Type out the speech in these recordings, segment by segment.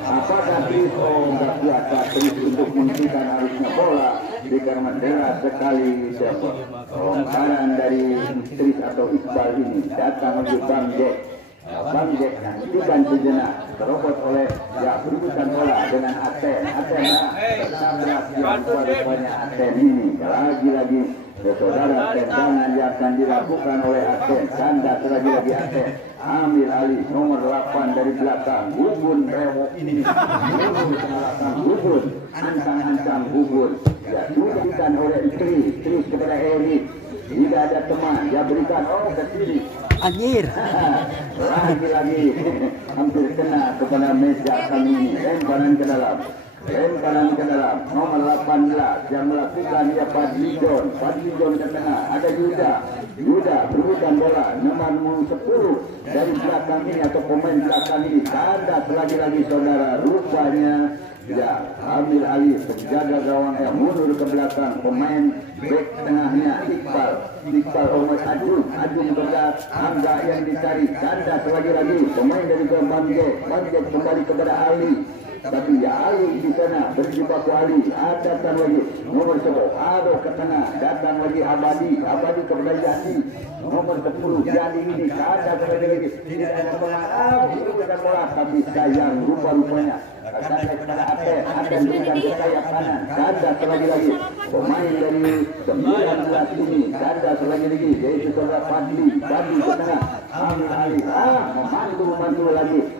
Apakah Tris nggak kuasa Tris untuk menghentikan arusnya bola dikarenakan deras sekali siapa kanan dari Tris atau Iqbal ini datang untuk Bang Jack. Bang Jack hentikan sejenak, terobos oleh berebutan bola dengan Aten. Tertabrak yang rupanya Aten ini lagi-lagi. Saudara, tendangan yang akan dilakukan oleh Aten, kandas lagi-lagi Aten, ambil alih nomor 8 dari belakang, Bubun Rewok ini, Bubun, ancang-ancang Bubun, ya diberikan oleh Tris kepada Erik, tidak ada teman, dia berikan ke sini. Anjir. Lagi-lagi hampir kena kepada meja kami ini, lemparan ke dalam. Nomor 18 yang melakukan dia Fadlizon ke tengah, ada Yuda berebutan bola nomor 10 dari belakang ini atau pemain belakang ini, kandas lagi saudara, rupanya ya ambil alih penjaga gawang mundur ke belakang pemain bek tengahnya Iqbal Omar Ajum bergerak, Angga yang dicari, kandas lagi pemain dari Bang Jack kembali kepada Ali. Tapi ya Ali di sana berjibaku Ali, datang lagi nomor 10 Ado ke tengah, datang lagi Abadi kepada Yati nomor 10 Jadi ini ada lagi tidak ada bola tapi sayang rupanya sampai kepada Aten berikan ke sayap kanan, kandas lagi pemain dari 19 ini, kandas lagi yaitu saudara Fadli ke tengah, ambil alih memandu lagi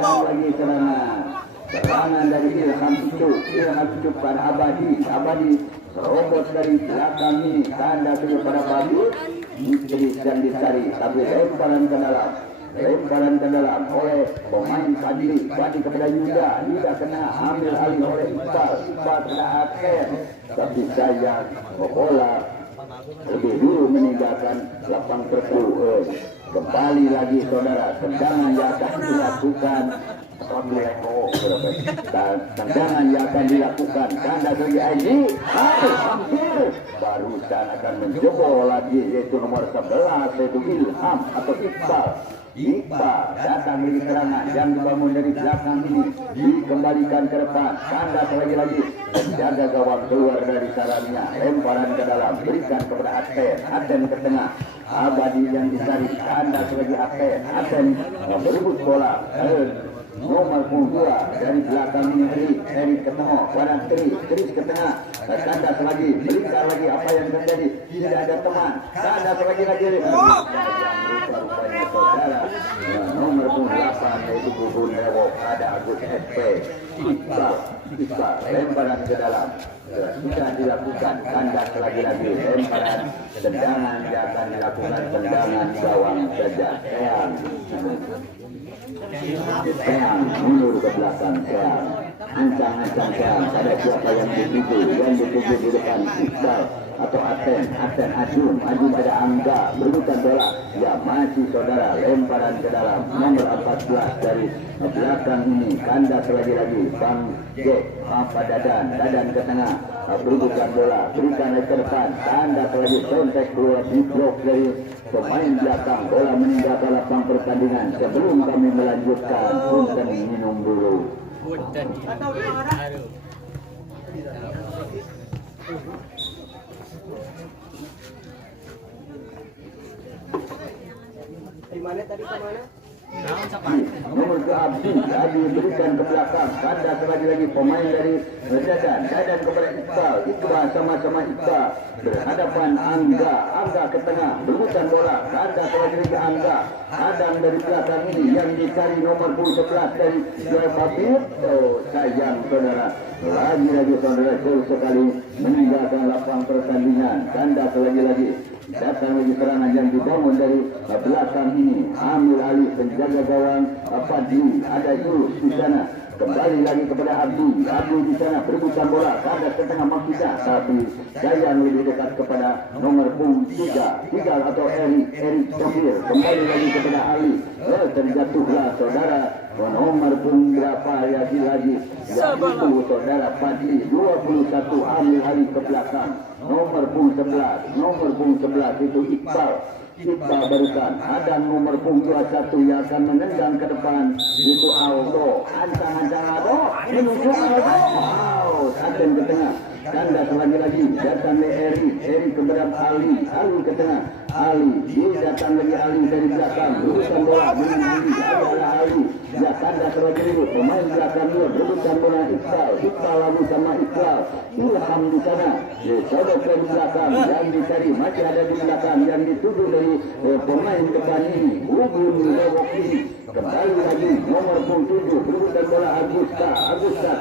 lagi serangan dari Ilham Cup pada Abadi robot dari belakang ini, kandas kepada Bayu yang dicari, tapi lemparan ke dalam oleh pemain Fadli kepada Yuda kena ambil alih oleh Iqbal kena Aten, tapi sayang bola lebih dulu meninggalkan lapang terpuruk. Kembali lagi saudara, tendangan yang akan dilakukan kandas lagi Aji, barusan akan menjebol lagi yaitu nomor 11 yaitu Ilham atau Iqbal datang dari serangan yang dibangun dari belakang ini, dikembalikan ke depan, kandas lagi jaga gawang keluar dari sarangnya, lemparan ke dalam, berikan kepada Aten ke tengah, Abadi yang dicari, kandas lagi Aten berebut bola nomor 2 dari belakang ini Erik ke tengah, Tris ke tengah, kandas lagi, berikan lagi apa yang terjadi, tidak ada teman, kandas lagi saudara, nomor 8 yaitu Bubun Rewok, ada Agus SP, Iqbal lemparan ke dalam, sudah dilakukan, kandas lagi lemparan, tendangan yang akan dilakukan, tendangan gawang saja, Eyang mundur ke belakang, ancang-ancang ada siapa yang dituju di depan, Iqbal atau Aten Ajum ada Angga berebutan bola, ya masih saudara, lemparan ke dalam, nomor 14 dari belakang ini, kandas lagi Bang Jack, Dadan ke tengah, berebutan bola, berikan ke depan, kandas lagi, kontak keluar di blok dari pemain belakang, bola meninggalkan lapang pertandingan. Sebelum kami melanjutkan, punten minum dulu. Di mana tadi ke mana? Nomor ke Abdi berikan ke belakang, kandas lagi pemain dari Dadan kepada Iqbal sama-sama Iqbal berhadapan Angga ke tengah, berebutan bola, kandas lagi Angga, Adam dari belakang ini yang dicari nomor 11 dari Joy Papir. Sayang saudara, lagi saudara jauh sekali meninggalkan lapang pertandingan, kandas lagi datang lagi serangan yang dibangun dari belakang ini, ambil alih penjaga gawang Fadli, ada Yus di sana, kembali lagi kepada Abdi di sana berebutan bola, kandas ke tengah Makita, tapi Dayan lebih dekat kepada nomor 3 atau Erik Tokir, kembali lagi kepada Ali, terjatuhlah saudara nomor berapa lagi yaitu saudara Fadli 21, ambil alih ke belakang nomor 11 itu Iqbal Iqbal barusan ada nomor punggung 21 yang akan menendang ke depan itu Aldo, ancang-ancang Aldo menuju Aldo, Aden ke tengah, kandas lagi-lagi datang Eri kepada Ali ke tengah, Ali datang lagi Ali dari belakang, berusaha bola dengan Ali, adalah Ali, ya kandas lagi pemain belakang dia berusaha bola Iqbal lagi sama Iqbal, Ilham di sana, sodok dari belakang yang dicari masih ada di belakang yang dituju dari pemain depan ini, Ubun lewat ini. Kembali lagi nomor 7 berusaha bola Agusta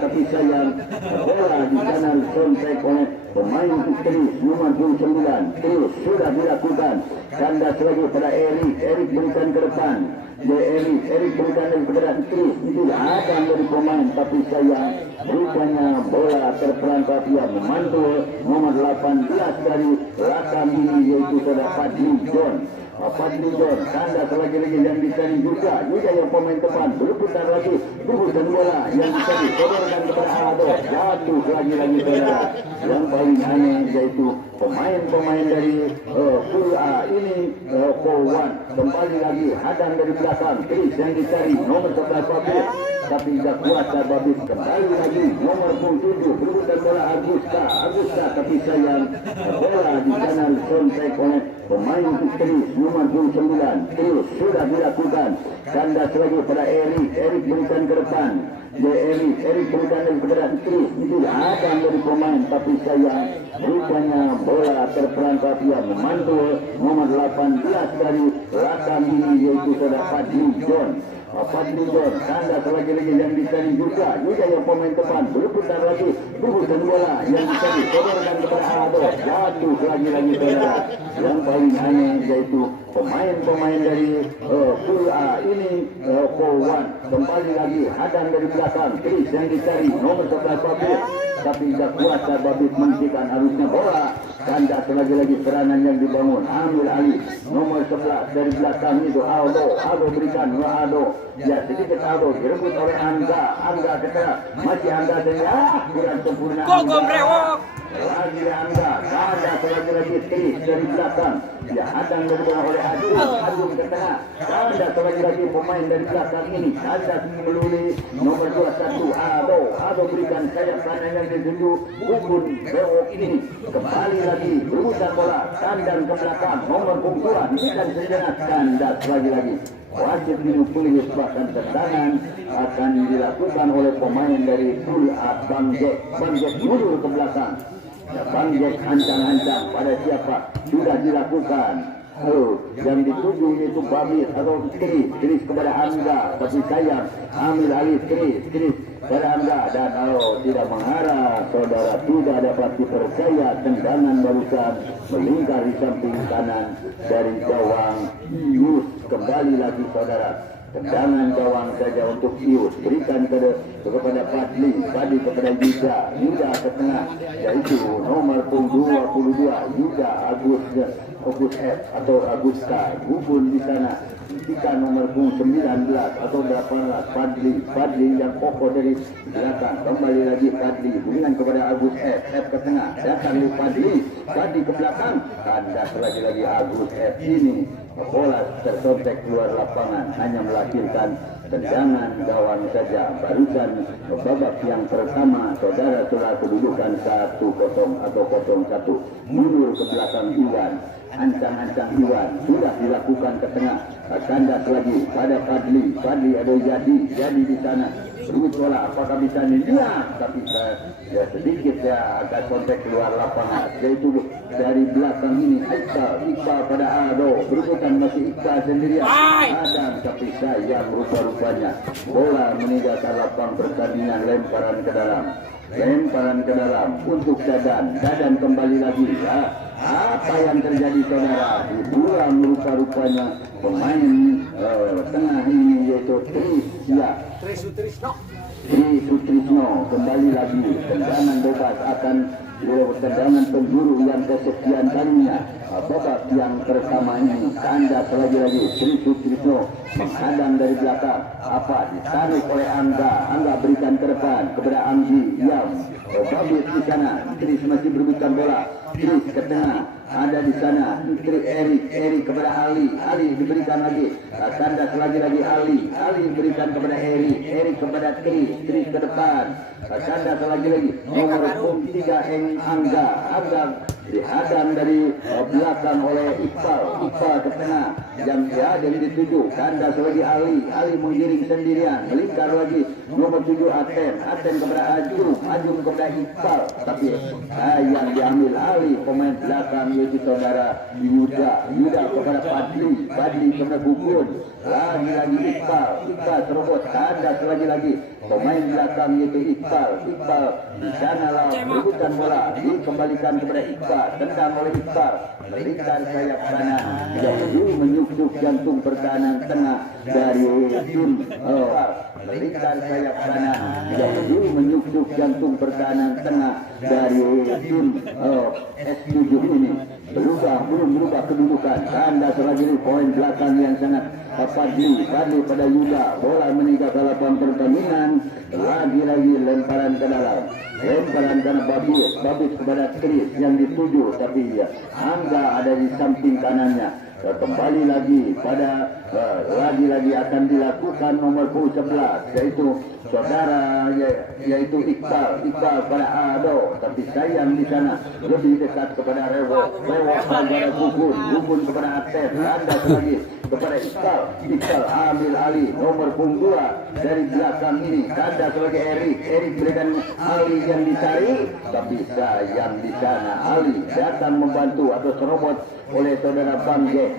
tapi sayang bola di sana dikontak oleh pemain istri nomor 9 terus sudah dilakukan kandas lagi pada Erik berikan ke depan Erik berikan lagi kepada istri itu ada dari pemain tapi sayang rupanya bola terperangkap yang memantul nomor 18 dari Lakam ini yaitu saudara Fadli John kandas lagi-lagi yang dicari juga yang pemain depan berputar lagi berputar bola yang dicari sodorkan kepada Aldo jatuh lagi-lagi saudara yang paling aneh yaitu pemain-pemain dari Pool A ini Powan kembali lagi hadang dari belakang Chris yang dicari nomor 11 Babis tapi tidak kuasa Babis kembali lagi nomor 7 berputar bola Agusta tapi sayang bola di sana dikontak oleh pemain istri nomor 9 terus sudah dilakukan kandas lagi pada Erik berikan ke depan Erik berikan lagi kepada istri itu ada dari pemain tapi sayang rupanya bola terperangkap yang memantul nomor 18 dari Lakam ini yaitu saudara Fadli John kandas lagi-lagi yang dicari juga yang pemain depan berputar lagi berputar bola yang dicari sodorkan kepada Aldo jatuh lagi-lagi saudara yang paling aneh yaitu pemain-pemain dari Pool A ini Powan kembali lagi hadang dari belakang Chris yang dicari nomor 11 Babis tapi tidak kuasa Babis menghentikan harusnya bola kandas lagi-lagi serangan yang dibangun ambil alih nomor 11 dari belakang itu Aldo berikan Aldo ya sedikit Aldo direbut oleh Angga ke tengah masih Angga dan kurang sempurna lagi Angga kandas lagi-lagi Chris dari belakang ya hadang dilakukan oleh Adung ke tengah kandas lagi-lagi pemain dari belakang ini kandas meluli nomor 21 Aldo berikan sayap kanan yang dituju Ubun lewat ini kembali lagi berusaha bola kandang ke belakang nomor 2 ini kan sejenak kandas lagi-lagi wajib dipilih bahkan tendangan akan dilakukan oleh pemain dari Pool A Bang Jack mundur ke belakang Bang Jack ancang-ancang pada siapa sudah dilakukan yang dituju itu Babis atau Chris kepada Angga tapi sayang ambil alih Chris kepada Angga dan tidak mengharap saudara tidak dapat dipercaya tendangan barusan melingkar di samping kanan dari gawang Yus kembali lagi saudara tendangan gawang saja untuk Yus berikan kepada Fadli kepada Yuda ke tengah yaitu nomor 22 Yuda Agus F atau Agusta Gubun di sana ketika nomor 19 atau 18 Fadli yang kokoh dari belakang kembali lagi Fadli hubungan kepada Agus F ke tengah datang Fadli ke belakang kandas lagi Agus F ini bola tersobek keluar lapangan hanya melahirkan tendangan gawang saja barusan babak yang pertama saudara telah kedudukan 1-0 atau 0-1 mundur ke belakang Iwan ancang-ancang Iwan sudah dilakukan ke tengah kandas lagi pada Fadli ada jadi di sana berubah bola apakah bisa dia tapi ya sedikit ya agak kontak keluar lapangan yaitu dari belakang ini Iqbal pada Aldo berebutan masih Iqbal sendirian Adam tapi sayang rupa-rupanya bola meninggalkan lapangan pertandingan lemparan ke dalam untuk Dadan kembali lagi ya apa yang terjadi saudara dibuang rupa-rupanya pemain tengah ini yaitu Trisutrisno kembali lagi tendangan bebas akan tendangan penjuru yang kesekian kalinya babak yang pertama ini kandas lagi Trisutrisno menghadang dari belakang. Apa ditarik oleh Angga berikan ke depan kepada Anggi Yam. Babit di sana, Idris masih berebutan bola. Idris ke tengah, ada di sana Erik kepada Ali diberikan lagi. Kandas lagi Ali berikan kepada Erik kepada Tris ke depan. Kandas lagi nomor 3 Angga dihadang dari belakang oleh Iqbal ke tengah yang dituju. Kandas lagi Ali menggiring sendirian, melingkar lagi nomor 7 Aten kepada Ajum kepada Iqbal, tapi yang diambil Ali pemain belakang yaitu saudara Yuda kepada Padli kepada Gugun, lagi Iqbal terobos. Kandas lagi pemain belakang yaitu Iqbal di sana lah berebutan bola, dikembalikan kepada Iqbal, tendang oleh Iqbal, melingkar sayap kanan yang menyuk jantung pertahanan tengah dari tim melingkar sayap kanan yang menyuk jantung pertahanan tengah dari tim S7 ini belum berubah kedudukan. Kandas lagi poin belakang yang sangat Padli pada Yuda, bola meninggal ke lapang pertandingan, lagi lemparan ke dalam, lemparan karena Babis kepada Tris yang dituju, tapi Angga ada di samping kanannya. Kembali lagi pada lagi akan dilakukan nomor 11 yaitu saudara yaitu Iqbal pada Ado, tapi sayang di sana lebih dekat kepada Rewo kepada Gugun kepada Aten. Kandas lagi kepada Iqbal ambil Ali nomor 2 dari belakang ini. Kandas sebagai Erik berikan Ali yang dicari, tapi sayang di sana Ali datang membantu atau serobot oleh saudara Bangge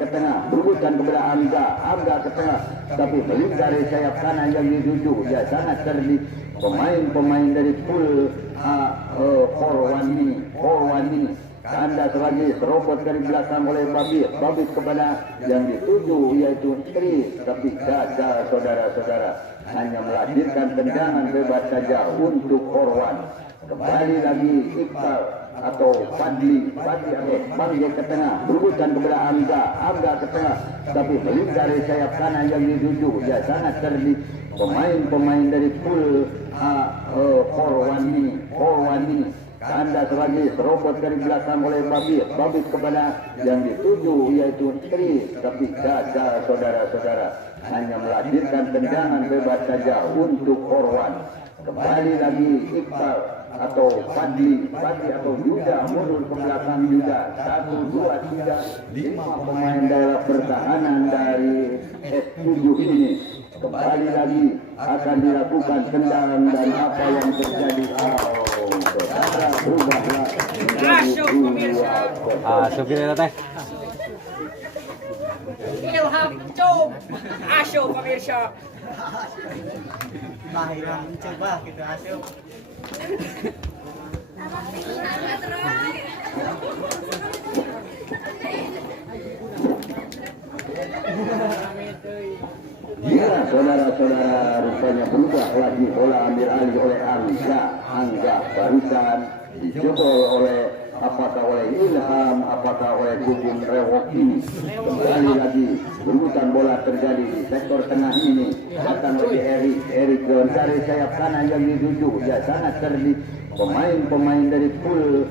ke tengah, berebutan kepada Angga ke tengah, tapi melingkari sayap kanan yang dituju. Ya sangat cerdik pemain dari full forward ini. Kandas lagi serobot dari belakang oleh Babis kepada yang dituju yaitu Tris, tapi gagal saudara-saudara, hanya melahirkan tendangan bebas saja untuk forward. Kembali lagi Iqbal atau Padli atau Bangge ke tengah, berebutan kepada Angga ke tengah, tapi melingkari sayap kanan yang dituju. Ya sangat cerdik pemain dari full forward ini. Kandas lagi serobot dari belakang oleh Babis kepada yang dituju yaitu Tris, tapi gagal saudara-saudara, hanya melahirkan tendangan bebas saja untuk forward. Kembali lagi Iqbal atau Padli atau Yuda mundur ke belakang Yuda. 1, 2, 3, 5 pemain daerah pertahanan dari S7 ini. Kembali lagi akan dilakukan tendangan dan apa yang terjadi. Saudara berubahlah menjadi teh. Ilham Cum Asyuk pemirsa. Mahirah mencoba gitu Asyuk. Ya saudara-saudara, rupanya berubah lagi, bola ambil alih oleh Angga barusan dijebol oleh Ilham, apakah oleh Gugun Rewok ini. Kembali lagi berebutan bola terjadi di sektor tengah ini, datang oleh Erik dari sayap kanan yang dituju. Ya sangat cerdik pemain dari full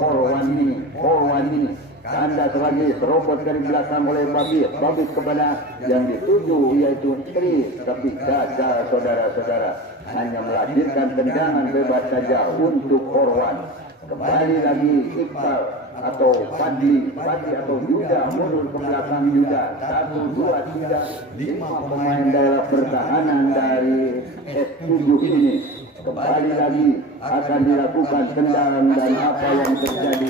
forward ini. Kandas lagi serobot dari belakang oleh Babis kepada yang dituju yaitu Tris, tapi gagal saudara-saudara, hanya melahirkan tendangan bebas saja untuk forward. Kembali lagi Iqbal atau Padli atau Yuda mundur ke belakang Yuda. 1, 2, 3, 5 pemain daerah pertahanan dari S7 ini. Kembali lagi akan dilakukan tendangan dan apa yang terjadi.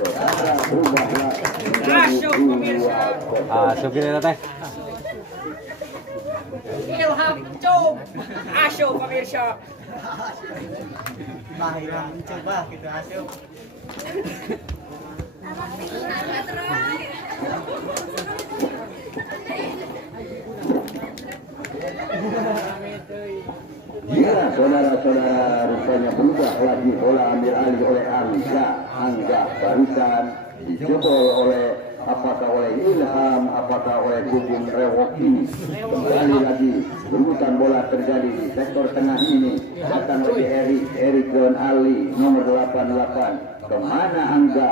Saudara berubahlah menjadi 2. Asyuk teh. Ilham Cum Asyuk pemirsa. Mahirah mencoba gitu Asyuk. Ya saudara-saudara, rupanya berubah lagi, bola ambil alih oleh Angga barusan dijebol oleh apakah oleh Ilham, apakah oleh Gugum Rewok ini. Kembali lagi berebutan bola terjadi di sektor tengah ini. Datang lagi Erik John Ali nomor 88. Kemana Angga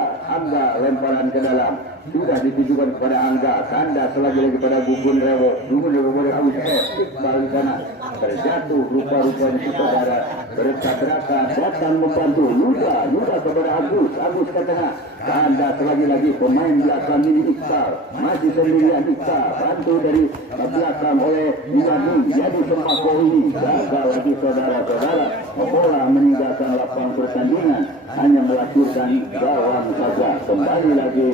lemparan ke dalam, sudah ditujukan kepada Angga. Kanda selagi-lagi pada Gugun Rewok kepada Agus Iqbal di sana terjatuh, rupa-rupanya saudara bertabrakan. Datang membantu Yuda kepada Agus ke tengah. Kanda selagi-lagi pemain belakang ini Iqbal masih sendirian. Iqbal bantu dari belakang oleh Yanu. Jadi Sempako ini gagal lagi saudara-saudara. Bola meninggalkan lapangan pertandingan, hanya melacurkan gawang saja. Kembali lagi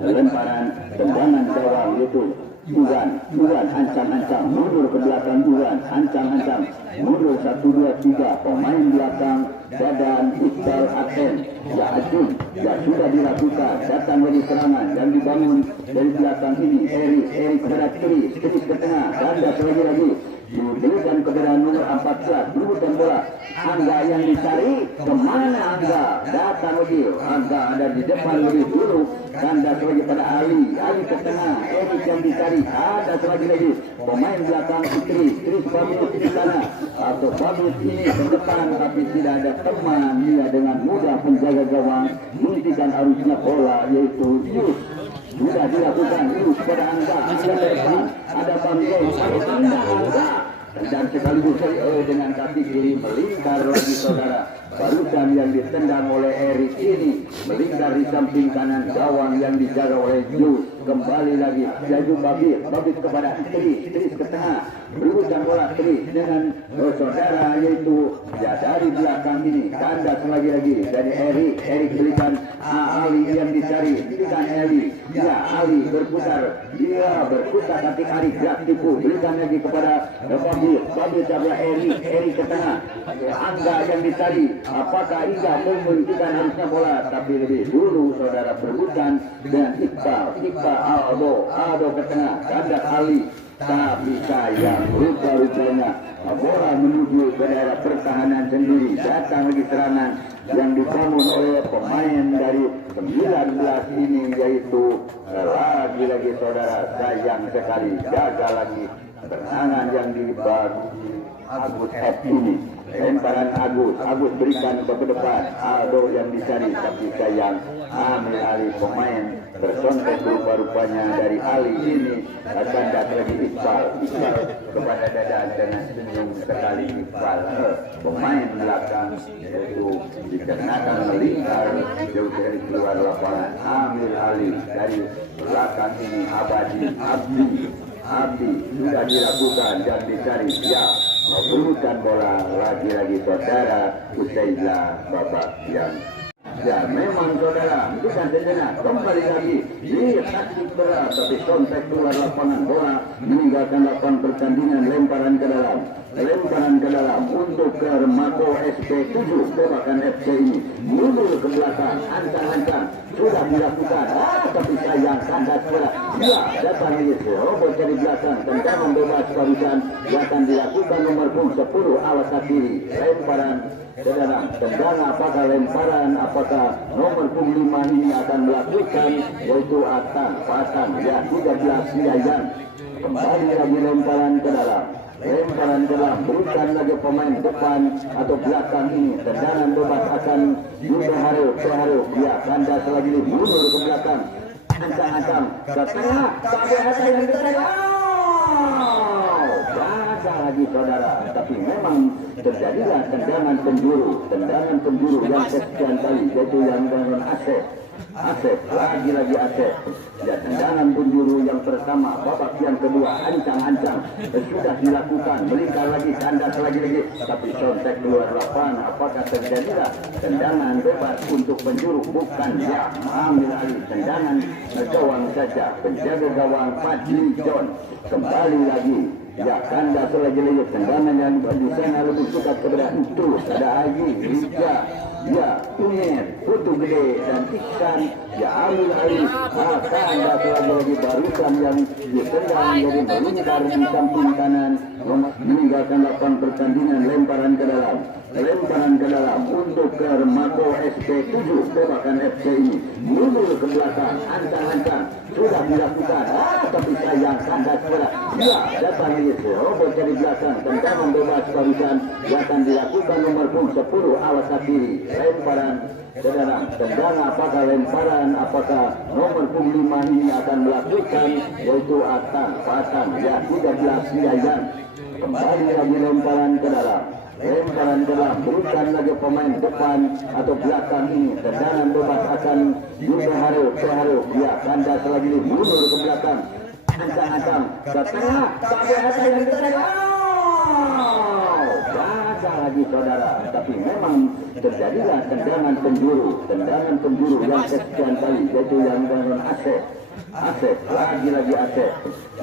lemparan tendangan gawang itu Uran ancang-ancang mundur ke belakang. Uran ancang-ancang mundur 1, 2, 3 pemain belakang Dadan Iqbal Aten Ajun sudah dilakukan. Datang lagi serangan yang dibangun dari belakang ini. Erik kepada Tris ke tengah. Ganda lagi diberikan kepada nomor 14. Berebutan bola. Angga yang dicari, kemana Angga? Datang lagi. Angga ada di depan lebih dulu. Ganda lagi pada Ali ke tengah. Erik yang dicari. Ada lagi pemain belakang Tris pamit di sana. Atau pamit ini ke depan, tapi tidak ada teman. Dia dengan mudah menjaga gawang, menghentikan arusnya bola, yaitu Yus. Sudah dilakukan Yus pada Angga. Ada Bangkong, ada Angga. Dan sekaligus dengan kaki kiri melingkar lagi saudara. Barusan yang ditendang oleh Erik ini melingkar di samping kanan gawang yang dijaga oleh Yus. Kembali lagi Jaju Babit kepada Tris ke tengah. Berebutan bola Tris dengan saudara, yaitu dari belakang ini. Kandas lagi dari Erik berikan Ali yang dicari, berikan Ali. Ali berputar, dia berputar tapi Ali gerak tipu, berikan lagi kepada Babit jaga Erik ke tengah. Angga yang dicari, apakah Iga menghentikan harusnya bola, tapi lebih dulu saudara berebutan dengan Iqbal Aldo ke tengah. Kandas Ali, tapi sayang rupa-rupanya bola menuju ke daerah pertahanan sendiri. Datang lagi serangan yang dibangun oleh pemain dari 19 ini, yaitu lagi saudara, sayang sekali gagal lagi serangan yang dibangun Agus F ini. Lemparan Agus berikan ke depan. Aldo yang dicari, tapi sayang ambil alih pemain bersontek rupa-rupanya dari Ali ini. Akan datang lagi Iqbal kepada Dadan dengan senyum sekali. Iqbal pemain belakang itu dikenakan melingkar jauh dari keluar lapangan. Ambil alih dari belakang ini Abdi sudah dilakukan dan dicari. Berebutan bola lagi saudara. Usailah babak yang memang saudara bukan sejenak. Kembali lagi di taktik berat, tapi kontak keluar lapangan, bola meninggalkan lapangan pertandingan. Lemparan ke dalam untuk ke Mako SP7. Bahkan FC ini mundur ke belakang, ancang-ancang sudah dilakukan, tapi sayang kandas bola. Datang itu robot dari belakang, tendangan bebas barusan akan dilakukan nomor 10 awas kiri. Lemparan ke dalam, tendangan apakah lemparan, apakah nomor 5 ini akan melakukan, yaitu Patang ya sudah dilaksanakan. Kembali lagi lemparan ke dalam, berikan lagi pemain depan atau belakang ini. Tendangan bebas akan Hareu. Ya, kandas lagi mundur ke belakang. Ancang-ancang ke tengah. Sampai ada yang dicari. Gagal lagi saudara. Tapi memang terjadilah tendangan penjuru yang sekian kali, yaitu yang dengan Asep lagi Asep. Dan tendangan penjuru yang pertama babak yang kedua ancang-ancang sudah dilakukan, melingkar lagi, kandas lagi, tapi sontek keluar lapangan. Apakah terjadilah tendangan bebas untuk penjuru? Bukan, ya ambil alih tendangan gawang saja, penjaga gawang Fadli John. Kembali lagi ya kandas lagi tendangan yang di sana lebih suka kepada itu. Ada Agi, Rija, ya Uner, Putu Gede dan Iksan. Ya ambil alih kandas lagi barusan yang ditendang jadi melingkar di samping kanan, meninggalkan lapangan pertandingan. Lemparan ke dalam, lemparan ke dalam untuk ke Mako SP7 tembakan FC ini mundur ke belakang, ancang-ancang sudah dilakukan, tapi sayang kandas bola ya datang ini robot dari belakang, tendangan bebas barusan yang akan dilakukan nomor punggung 10 awas kiri, lemparan ke dalam, tendangan apakah lemparan, apakah nomor punggung 5 ini akan melakukan, yaitu Patan ya 13 Yayan. Kembali lagi lemparan ke dalam, lemparan ke dalam, berikan lagi pemain depan atau belakang ini, tendangan bebas akan Haru ya kandas lagi mundur ke belakang, ancang-ancang ke tengah, sampai ada yang ke tengah, gagal lagi saudara, tapi memang terjadilah tendangan penjuru yang kesekian kali, yaitu yang dengan Asep, lagi Asep.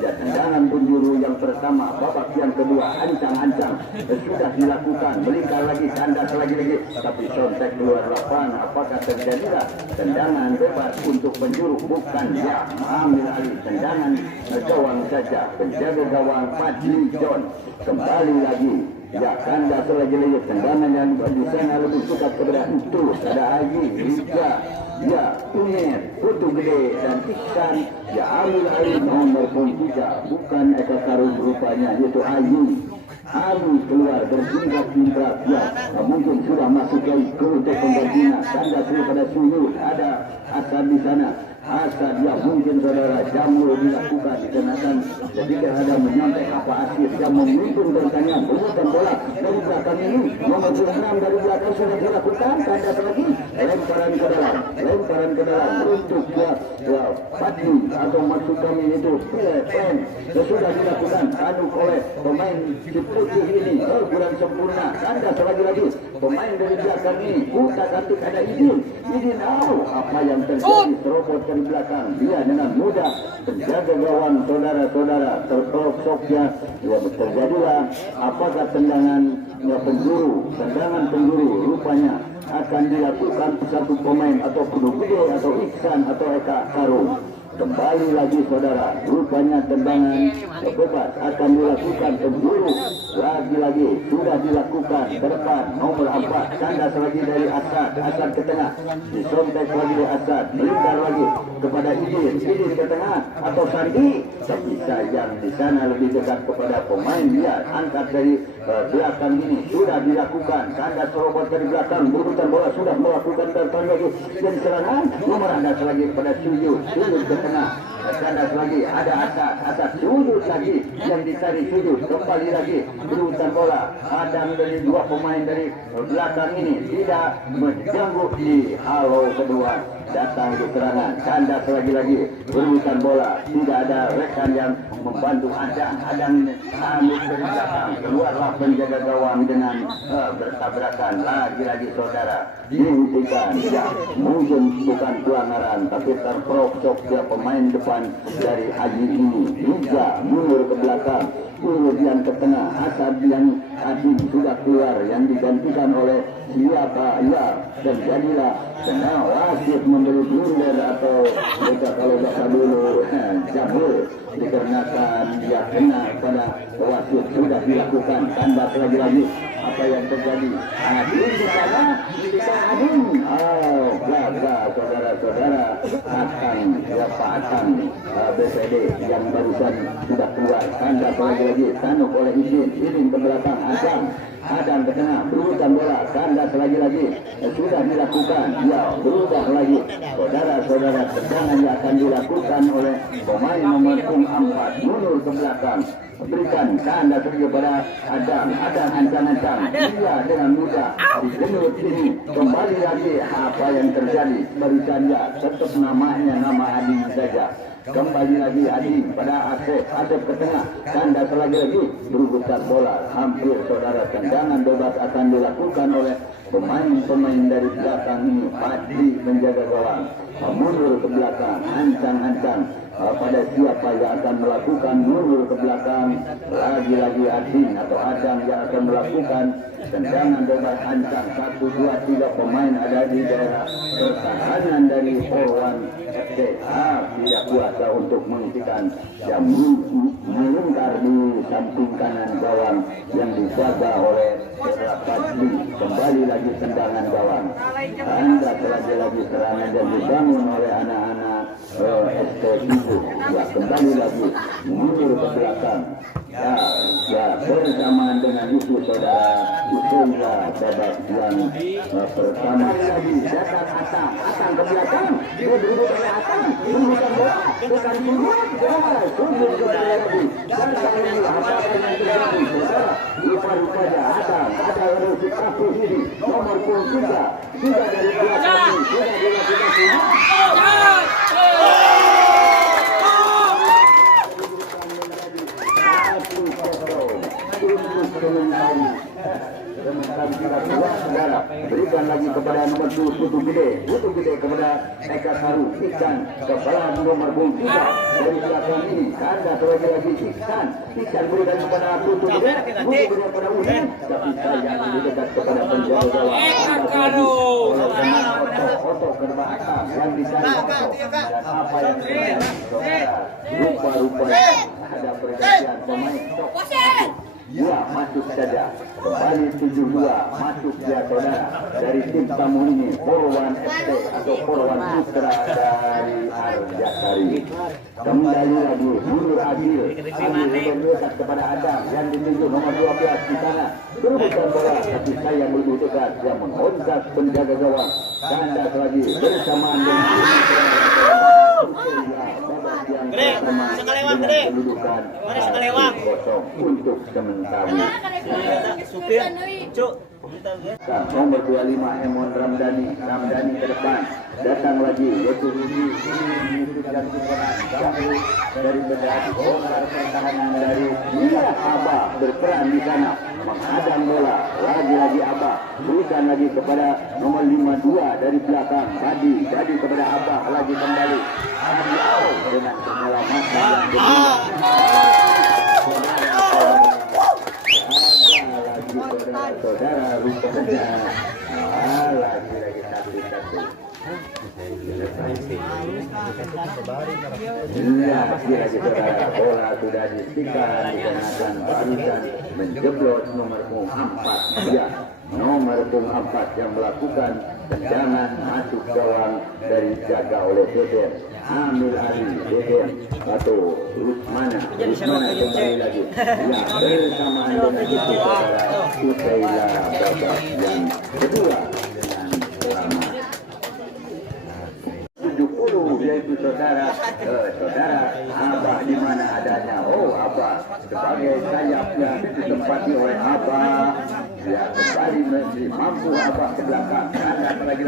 Ya, tendangan penjuru yang pertama, babak yang kedua, ancang-ancang sudah dilakukan, melingkar lagi, kandas lagi, tapi sontek keluar lapangan. Apakah terjadilah tendangan bebas untuk penjuru? Bukan, ya, ambil alih tendangan gawang saja, penjaga gawang Fadli John. Kembali lagi, ya kandas lagi, tendangan yang di sana lebih suka kepada itu. Ada Haji, Liga, ya Uner, Putu Gede dan Iksan. Ya ambil alih nomor 3, bukan Eka Karung rupanya, yaitu Ayu keluar berjingkrak-jingkrak, ya mungkin sudah masuk ke untuk penggantinya. Kandas pada Suyut, ada Asad di sana. Asad ya mungkin saudara Jamur dilakukan dikenakan ketika ada menyampai apa Asir yang memimpin pertanyaan berutan bola dari belakang ini nomor 6 dari belakang sudah dilakukan, kandas lagi lemparan ke dalam untuk Fadli atau maksud kami itu pen sudah dilakukan oleh pemain si putih ini kurang sempurna, kandas lagi pemain dari belakang ini utak-atik ada izin apa yang terjadi, serobot dari belakang dia dengan mudah penjaga gawang saudara-saudara terperosoknya ya terjadilah apakah tendangan penjuru rupanya akan dilakukan satu pemain atau Putu Gede atau Iksan atau Eka Karung. Kembali lagi saudara, rupanya tendangan bebas akan dilakukan penjuru lagi sudah dilakukan ke depan nomor 4, kandas lagi dari Asad ke tengah, disontek lagi dari Asad, melingkar lagi kepada Idin ke tengah atau Sandi, tapi sayang di sana lebih dekat kepada pemain dia angkat dari belakang ini sudah dilakukan, kandas robot dari belakang, berurutan bola sudah melakukan datang lagi dan serangan nomor lagi kepada Suyut ke tengah, kandas lagi ada Asad Suyut lagi yang dicari Suyut, kembali lagi berurutan bola, ada dari dua pemain dari belakang ini tidak mengganggu di halo kedua, datang di serangan, kandas lagi berurutan bola, tidak ada rekan yang membantu, adang ambil dari belakang, keluarlah penjaga gawang dengan bertabrakan lagi saudara, dihentikan ya mungkin bukan pelanggaran tapi terperosok dia pemain depan dari Haji ini, Liga mundur ke belakang, kemudian ke tengah, Asad yang tadi sudah keluar yang digantikan oleh siapa ya, dan jadilah kena wasit memberi blunder atau kita kalau baca dulu Jamur dikarenakan dia kena pada wasit sudah dilakukan, kandas lagi apa yang terjadi. Adin di sana, saudara-saudara akan Pak BPD yang barusan sudah keluar, kandas lagi tanuk oleh izin ke belakang, Adam ke tengah, berurutan bola, kandas lagi sudah dilakukan, ya berubah lagi saudara-saudara, tendangan yang akan dilakukan oleh pemain nomor 4 mundur ke belakang, berikan kandas lagi kepada Adam ancang-ancang, dia dengan mudah digenut ini, kembali lagi apa yang terjadi barusan ya tetap namanya nama Adi saja. Kembali lagi Adi pada Asep ke tengah, kandas lagi berurutan bola, hampir saudara tendangan bebas akan dilakukan oleh pemain dari belakang ini. Fadli menjaga gawang, mundur ke belakang, ancang-ancang pada siapa yang akan melakukan mundur ke belakang, lagi Adin atau Adam yang akan melakukan tendangan bebas ancang. 1, 2, 3 pemain ada di daerah pertahanan dari Polwan FC tidak kuasa untuk menghentikan yang melingkar di samping kanan gawang yang dijaga oleh Fadli. Kembali lagi tendangan gawang. Anda lagi serangan yang dibangun oleh anak-anak ST itu. Ya, kembali lagi mundur ke belakang. Ya, bersamaan dengan itu saudara Usaha babak yang pertama lagi datang Atang ke belakang. Dia duduk oleh Atang. Bukan bola, bukan sudut kembali lagi. Dan kali ini apa yang terjadi saudara? Rupanya Atang ada Rusik Kafu ini nomor 3 dari belakang sudah dilakukan berikan lagi kepada nomor 2 Putu Gede kepada Eka Saru. Ikan kepala nomor 3 dari belakang ini Kanda terlebih lagi Ikan berikan kepada Putu Gede kepada Udin, tapi sayang di dekat kepada penjaga gawang Eka Saru Oto ke belakang yang dicari dan apa yang rupa-rupanya ada pergantian pemain. Ya, masuk saja. Kembali 72 masuk ya saudara dari tim tamu ini Polwan FC atau Polwan Putra dari Arjasari. Kembali lagi mundur Adil dekat kepada Adam yang ditunjuk nomor 12 di sana. Berebutan bola tapi sayang lebih dekat yang mengontak penjaga gawang. Kanda lagi bersamaan dengan Gede, sekalewang gede. Mana sekalewang? Untuk sementara. Supir, cuk. Nomor 25 Emon Ramdhani ke depan. Datang lagi yaitu Rudi dan dari bedah bongkar pertahanan dari Abah berperan di sana menghadang bola. Lagi Abah berikan lagi kepada nomor 52 dari belakang Badi kepada Abah lagi kembali dengan penyelamatan yang saudara rupanya lagi satu. Lagi saudara bola sudah disikat dikenakan barusan menjeblos nomor 4. Ya, nomor 4 yang melakukan tendangan masuk gawang dari jaga oleh Deden Amil Ali Deden atau Rusmana kembali lagi ya bersamaan dengan saudara Usaila babak yang kedua dengan sama 70 yaitu saudara Abah di mana adanya Abah sebagai sayap yang ditempati oleh Abah ya kembali mampu Abah ke belakang ada lagi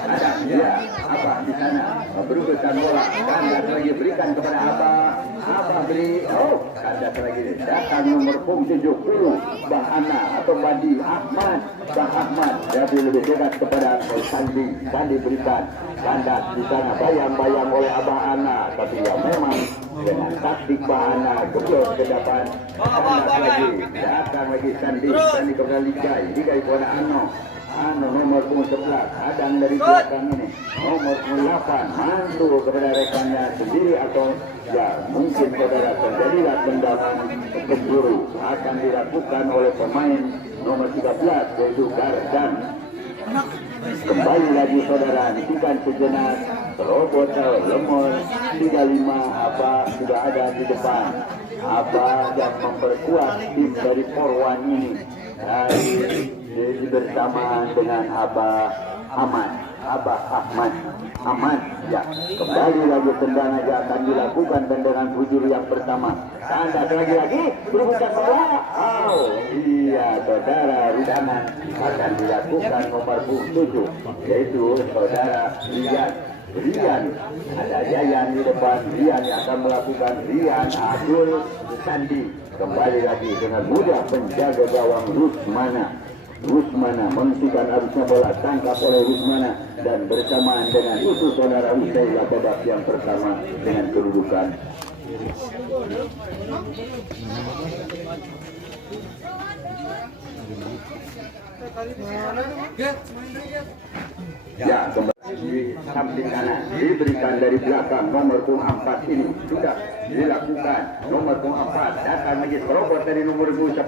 ada ya Abah di sana berurusan bola lagi berikan kepada Abah beri ada lagi datang nomor 70 Bahana atau Badi Ahmad jadi lebih dekat kepada Sandi berikan kandas di sana bayang oleh Abah Ana tapi ya memang dengan taktik Bahana geblos ke depan datang lagi Sandi kepada Ligai kepada Ano nomor 11 Adang dari belakang ini nomor 8 mantu kepada rekannya sendiri atau ya mungkin saudara terjadilah tendangan keburu akan dilakukan oleh pemain nomor 13 yaitu Gardan. Kembali lagi saudara hentikan sejenak robot nomor 35 Abah sudah ada di depan Abah yang memperkuat tim dari Polwan ini bersamaan dengan Abah Ahmad ya kembali lagi tendangan yang akan dilakukan tendangan bujur yang pertama tanda lagi berebutan bola iya saudara rudangan akan dilakukan nomor 7 yaitu saudara Rian ada Yayan di depan Rian yang akan melakukan Rian Abdul Sandi kembali lagi dengan mudah penjaga gawang Rusmana menghentikan arusnya bola tangkap oleh Rusmana dan bersamaan dengan itu saudara Usaila babak yang pertama dengan kedudukan Ya, kembali di samping kanan diberikan dari belakang nomor punggung 4 ini sudah dilakukan. Nomor punggung 4 datang lagi serobot dari nomor 10,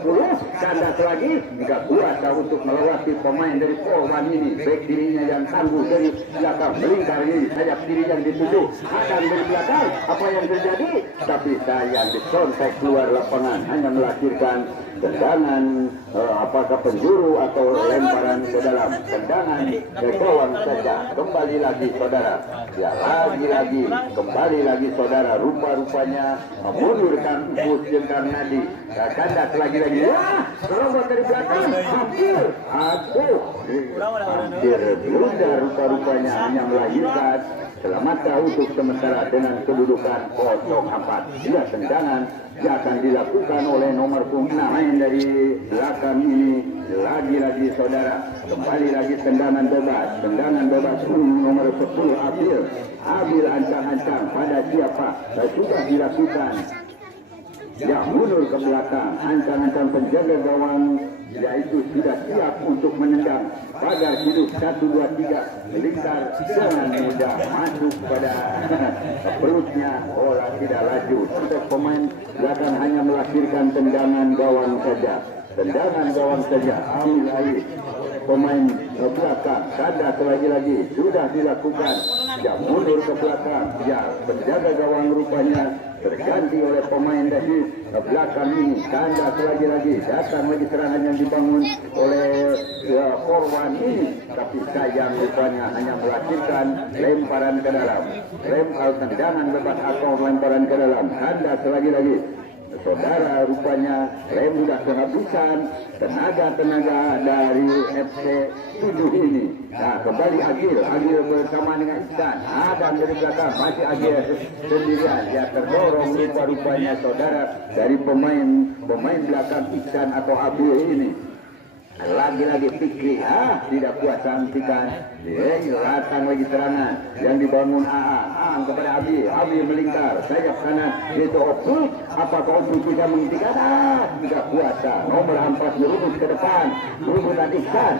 kandas lagi hingga kuasa untuk melewati pemain dari Polwan ini. Back dirinya yang tangguh dari belakang melingkar ini, sayap kiri yang dituju akan dari belakang. Apa yang terjadi? Tapi sayang disontek keluar lapangan, hanya melahirkan tendangan apakah penjuru atau lemparan ke dalam. Tendangan ke gawang saja. Kembali lagi saudara, ya lagi-lagi kembali lagi saudara, rupa-rupanya mengundurkan Gus Jengkar Nadi. Kandas lagi-lagi, wah serobot dari belakang, hampir blunder rupa-rupanya, hanya melahirkan selamatkan untuk sementara dengan kedudukan 0-4. Dia tendangan yang akan dilakukan oleh nomor punggung 6 main dari belakang ini. Lagi-lagi saudara, kembali lagi tendangan bebas nomor 10 Abil ancang-ancang pada siapa sudah dilakukan. Ya, mundur ke belakang, ancang-ancang penjaga gawang yaitu sudah siap untuk menendang. Pagar hidup 1, 2, 3 melingkar dengan mudah masuk pada perutnya, bola tidak laju. Untuk pemain belakang hanya melahirkan tendangan gawang saja. Ambil air pemain belakang, kandas lagi-lagi sudah dilakukan. Ya, mundur ke belakang. Ya, penjaga gawang rupanya terganti oleh pemain dari belakang ini. Kandas lagi-lagi, datang lagi serangan yang dibangun oleh Polwan ini, tapi sayang rupanya hanya melahirkan lemparan ke dalam. Tendangan bebas atau lemparan ke dalam. Kandas lagi-lagi. Saudara, rupanya rem sudah kehabisan tenaga dari FC 7 ini. Nah, kembali Agil bersama dengan Ihsan. Dan dari belakang masih Agil sendirian. Ya, terdorong rupa-rupanya saudara dari pemain belakang Ihsan atau Abil ini. Lagi-lagi Fikri, tidak kuasa hentikan. Datang lagi serangan yang dibangun Aang kepada Abi melingkar sayap kanan, yaitu Opus. Apakah Opus bisa menghentikan? Tidak kuasa. Nomor 4 merubut ke depan, merubutan Ihsan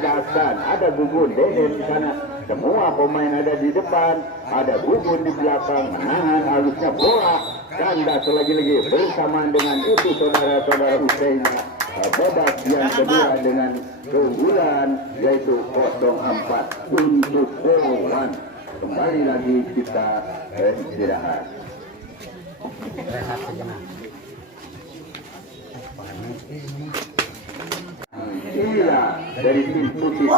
dahsyat. Ada Gugun Deden di sana. Semua pemain ada di depan, ada Gugun di belakang menahan halusnya bola. Kandas lagi-lagi bersamaan dengan itu saudara-saudara Usain. Babak yang kedua dengan keunggulan yaitu 0-4 untuk Polwan. Kembali lagi kita istirahat. Inilah dari tim putih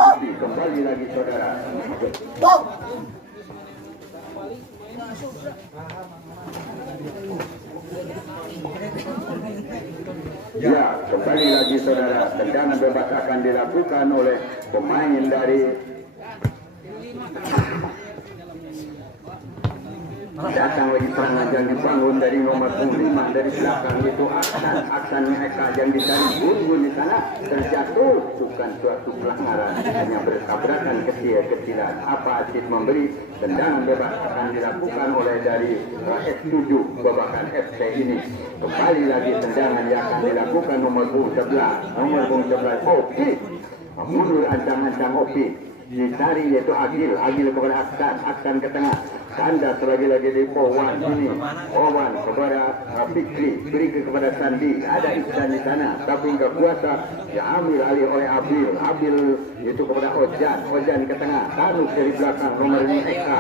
kembali lagi saudara. Ya, kembali lagi saudara, tendangan bebas akan dilakukan oleh pemain dari datang lagi serangan yang dibangun dari nomor 5 dari belakang itu Aksan Eka yang dicari Gun di sana terjatuh. Bukan suatu pelanggaran, hanya bertabrakan kecil-kecilan. Apa Asid memberi tendangan bebas akan dilakukan oleh dari F7 babakan FC ini. Kembali lagi tendangan yang akan dilakukan nomor 11 Opi. Mundur ancang-ancang Opi. Dicari yaitu Agil kepada Aksan ke tengah. Kandas lagi-lagi di Polwan ini. Polwan kepada Fikri kepada Sandi. Ada Ihsan di sana, tapi enggak kuasa. Diambil alih oleh Abil itu kepada Ojan ke tengah. Tanuk dari belakang nomor 5 Eka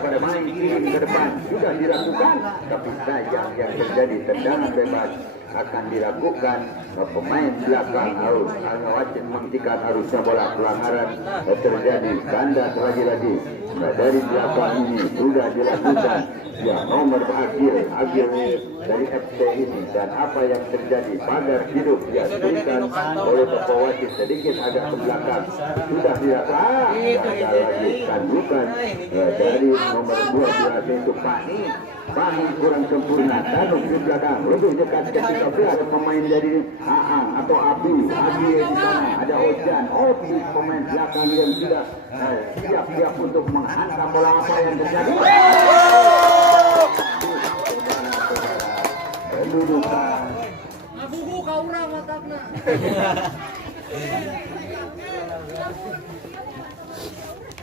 kepada main kiri ke depan. Sudah dilakukan, tapi sayang yang terjadi tendangan bebas akan dilakukan. Pemain belakang harus wajib menghentikan harusnya bola pelanggaran terjadi. Kandas lagi-lagi dari belakang ini sudah dilakukan. Ya, nomor Agil dari FC ini. Dan apa yang terjadi? Pagar hidup ya diberikan oleh Bapak Wasit sedikit agak ke belakang. Sudah dilakukan. Ada lagi kandukan dari nomor 12 itu Pani kurang sempurna. Tanuk di belakang lebih dekat ketika ada pemain dari Aang atau Abi di sana. Ada Ojan, pemain belakang yang sudah siap-siap untuk menghantam bola. Apa yang terjadi? Kedudukan. Ngabubu ka urang matakna.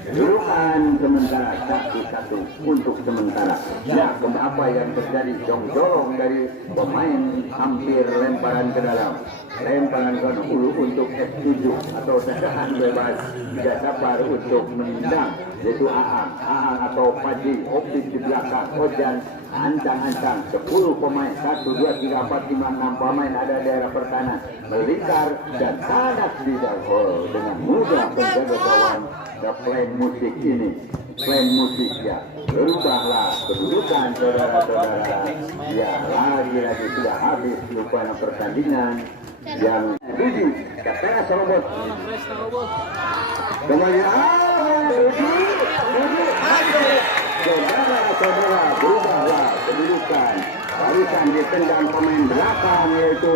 Kedudukan sementara 1-1 untuk sementara. Ya, apa yang terjadi? Jong-jong dari pemain hampir lemparan ke dalam. Lemparan ke hulu untuk S7 atau tendangan bebas. Tidak sabar untuk menendang, yaitu Aang atau Paji. Optis di belakang Ojan, ancang-ancang 10 pemain 1, 2, 3, 4, 5, 6 pemain ada daerah pertahanan melingkar dan sangat tidak dengan mudah penjaga gawang. Plan musik ini, plan musiknya berubahlah kedudukan saudara-saudara. Ya, lagi-lagi sudah habis rupanya pertandingan yang Rudi kata serobot kembali Rudi saudara-saudara berubahlah kedudukan. Barusan ditendang pemain belakang yaitu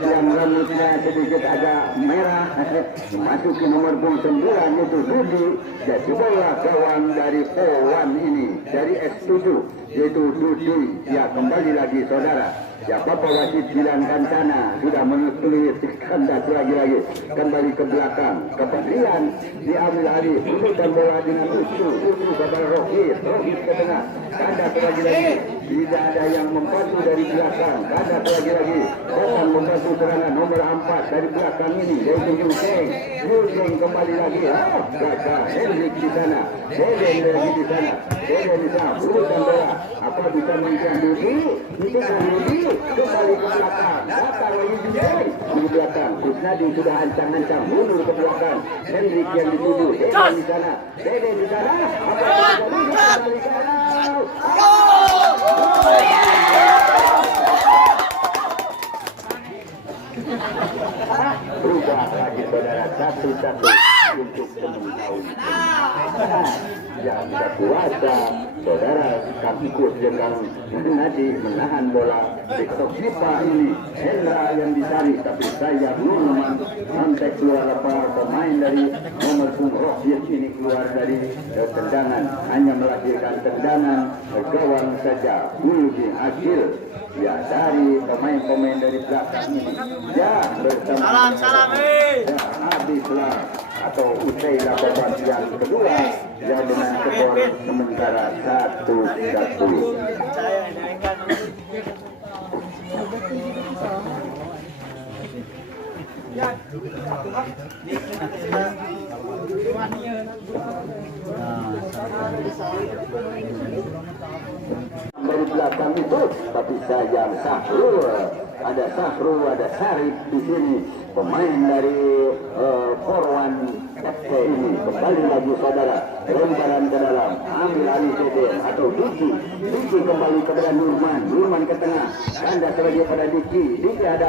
yang rambutnya sedikit agak merah masuk ke nomor 9 itu Rudi. Jadi bola gawang dari Powan ini dari S7 yaitu Rudi. Ya, kembali lagi saudara. Ya, Bapak Wasit bilangkan sana sudah menulis kandas lagi kembali ke belakang. Kepastian diambil alih dan bola dengan usul kepada Rohit ke tengah. Kandas lagi tidak ada yang membantu dari belakang. Kandas lagi datang membantu serangan nomor 4 dari belakang ini yaitu Yuseng kembali lagi. Gagah Hendrik di sana, Deden lagi di sana, Deden di sana urusan bola. Apa bisa mengambil itu kan Rudi kembali ke belakang, datang lagi di belakang. Kusnadi sudah ancang-ancang mundur ke belakang. Hendrik yang dituju, Deden di sana, Deden di sana. Apa kembali ke sana? Berubah lagi saudara 1-1 untuk mengetahui yang tidak kuasa saudara kami ikut dengan Nadi menahan bola TikTok Sipa ini Hendra yang dicari tapi saya Nurman sampai keluar pemain dari nomor Rohit ini keluar dari tendangan hanya melahirkan tendangan gawang saja Ulgi hasil ya dari pemain-pemain dari belakang ini ya bersama salam ya, habislah atau usai babak yang kedua ya dengan skor sementara 1-1. Dari belakang itu, tapi sayang Sahrul, ada Sarif di sini, pemain dari Korwan FC ini kembali lagi saudara, lemparan ke dalam, ambil alih Deden atau Diki kembali kepada Nurman ke tengah, kandas lagi pada Diki ada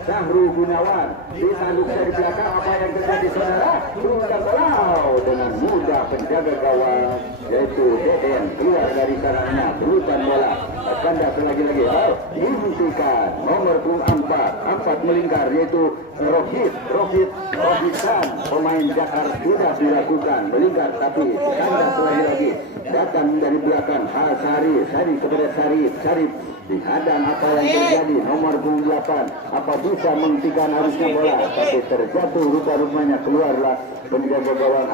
Sahrul Gunawan, disanduk dari belakang. Apa yang terjadi saudara? Turunkan bola dengan mudah penjaga gawang yaitu Deden keluar dari sarangnya, berutan bola, kandas lagi dihentikan nomor 4 melingkar yaitu Rohitan pemain Jakarta sudah dilakukan melingkar tapi kandas lagi datang dari belakang Sari kepada Sarif dihadang. Apa yang terjadi? Nomor 8 apa bisa menghentikan harusnya bola tapi terjatuh rupa-rupanya keluarlah penjaga gawang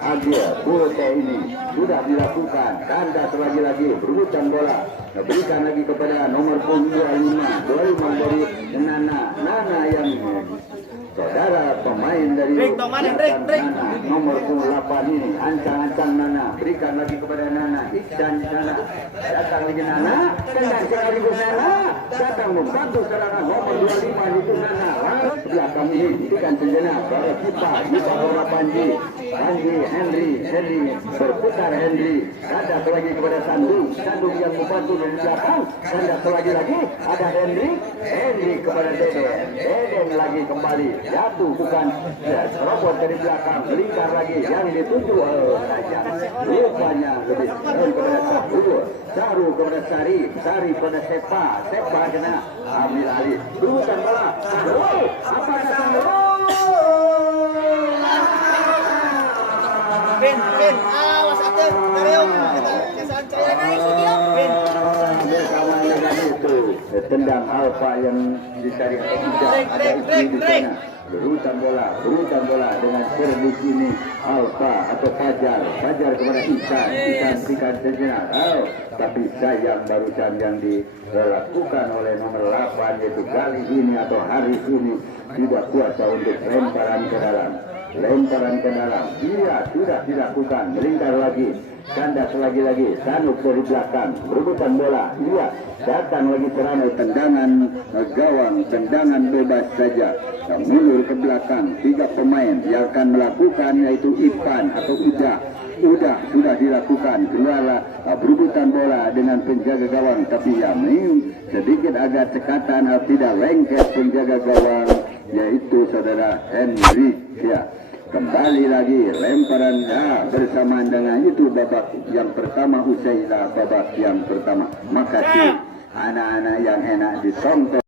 Agil Bote ini sudah dilakukan kandas lagi berurutan bola berikan lagi kepada nomor 25 dari Nana yang saudara pemain dari Nana nomor 8 ini ancang-ancang Nana berikan lagi kepada Nana Iksan di sana datang lagi Nana sekaligus Nana datang membantu serangan nomor 25 itu Nana belakang ini berikan sejenak pada Sipa bola Panji Henry berputar Henry kandas lagi kepada Sandung yang membantu dari belakang kandas lagi ada Henry kepada Deden lagi kembali jatuh bukan ya, robot dari belakang melingkar lagi yang dituju saja rupanya lebih kepada Sahrul kepada Sari pada Sepa kena ambil alih berurusan bola Sahrul apakah Sahrul awas ate Dario kita kesan saya naik video bersama dengan itu tendang Alfa yang dicari atau tidak ada istri di sana. Berurutan bola dengan servis ini Alfa atau Fajar kepada Isan berikan sejenak. Tapi sayang barusan yang dilakukan oleh nomor 8 yaitu kali ini atau hari ini tidak kuasa untuk lemparan ke dalam. Iya, sudah dilakukan. Melingkar lagi, kandas lagi. Sanuk dari belakang, berebutan bola. Iya, datang lagi Serano, tendangan gawang, tendangan bebas saja. Mundur ke belakang, 3 pemain yang akan melakukan yaitu Ipan atau Udah sudah dilakukan. Keluarlah berebutan bola dengan penjaga gawang, tapi ya sedikit agak cekatan atau tidak lengket penjaga gawang yaitu saudara Henry. Ya, kembali lagi lemparan bersamaan dengan itu babak yang pertama, usailah babak yang pertama. Makasih anak-anak yang enak ditonton.